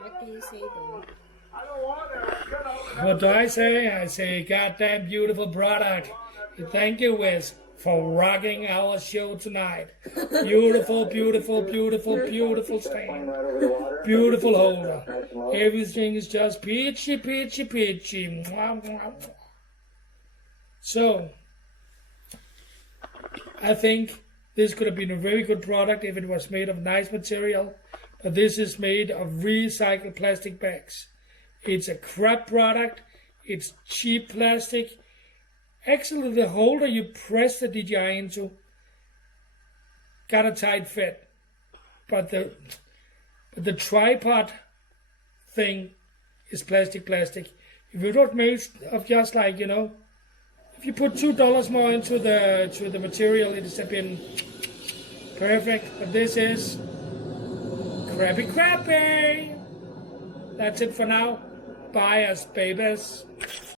What do you say though? What do I say? I say, goddamn beautiful product. Thank you, Wes, for rocking our show tonight. Beautiful, beautiful, beautiful, beautiful stand. Beautiful holder. Everything is just peachy, peachy, peachy. Mwah, mwah, mwah. So, I think this could have been a very good product if it was made of nice material. But this is made of recycled plastic bags. It's a crap product. It's cheap plastic. Actually, the holder you press the DJI into got a tight fit. But the tripod thing is plastic. If you don't make of just like, if you put $2 more into the material, it has been perfect. But this is crappy. That's it for now. Bye, us babies.